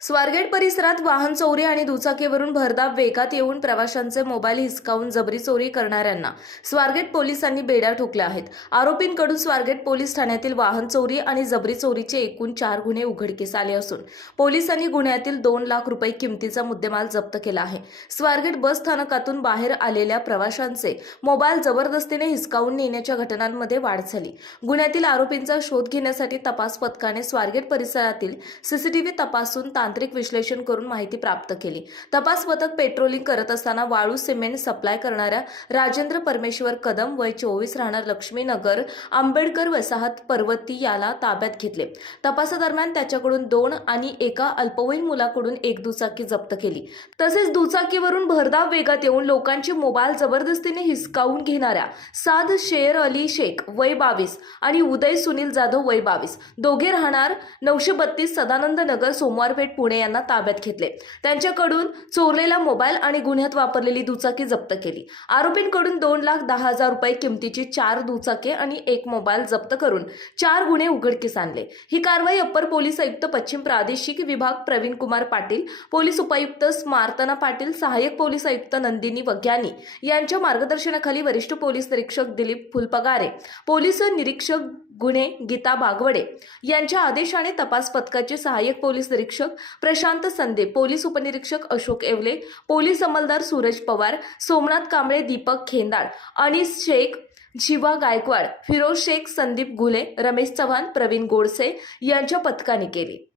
स्वारगेट परिसरात वाहन चोरी आणि दुचाकीवरून भरधाव वेगात येऊन प्रवाशांचे मोबाईल हिसकावून जबरी चोरी करणाऱ्यांना स्वारगेट पोलिसांनी बेड्या ठोकल्या आहेत. आरोपींकडून स्वारगेट पोलीस ठाण्यातील वाहन चोरी आणि जबरी चोरीचे एकूण चार गुन्हे उघडकीस आले असून पोलिसांनी गुन्ह्यातील दोन लाख रुपये किमतीचा मुद्देमाल जप्त केला आहे. स्वारगेट बस स्थानकातून बाहेर आलेल्या प्रवाशांचे मोबाईल जबरदस्तीने हिसकावून नेण्याच्या घटनांमध्ये वाढ झाली. गुन्ह्यातील आरोपींचा शोध घेण्यासाठी तपास पथकाने स्वारगेट परिसरातील सीसीटीव्ही तपासून तांत्रिक विश्लेषण करून माहिती प्राप्त केली. तपास पथक पेट्रोलिंग करत असताना वाळू सिमेंट सप्लाय करणाऱ्या राजेंद्र परमेश्वर कदम वय चोवीस राहणार लक्ष्मीनगर आंबेडकर वसाहत पर्वती याला ताब्यात घेतले. तपासादरम्यान त्याच्याकडून दोन आणि एका अल्पवयीन मुलाकडून एक दुचाकी जप्त केली. तसेच दुचाकीवरून भरधाव वेगात येऊन लोकांचे मोबाईल जबरदस्तीने हिसकावून घेणाऱ्या साध शेर अली शेख वय बावीस आणि उदय सुनील जाधव वय बावीस दोघे राहणार नऊशे बत्तीस सदानंद नगर सोमवारपेठ पुणे यांना ताब्यात घेतले. त्यांच्याकडून चोरलेला मोबाईल आणि गुन्ह्यात वापरलेली दुचाकी जप्त केली. आरोपींकडून दोन लाख दहा हजार रुपये किमतीची चार दुचाके आणि एक मोबाईल जप्त करून चार गुन्हे उघडकीस आणले. ही कारवाई अप्पर पोलीस आयुक्त पश्चिम प्रादेशिक विभाग प्रवीण कुमार पाटील पोलीस उपायुक्त स्मार्तना पाटील सहाय्यक पोलीस आयुक्त नंदिनी वग्यानी यांच्या मार्गदर्शनाखाली वरिष्ठ पोलीस निरीक्षक दिलीप फुलपगारे पोलीस निरीक्षक गुन्हे गीता बागवडे यांच्या आदेशाने तपास पथकाचे सहाय्यक पोलीस निरीक्षक प्रशांत संदे पोलीस उपनिरीक्षक अशोक येवले पोलीस अंमलदार सूरज पवार सोमनाथ कांबळे दीपक खेंदाळ अनिस शेख शिवा गायकवाड फिरोज शेख संदीप गुले रमेश चव्हाण प्रवीण गोडसे यांच्या पथकाने केली.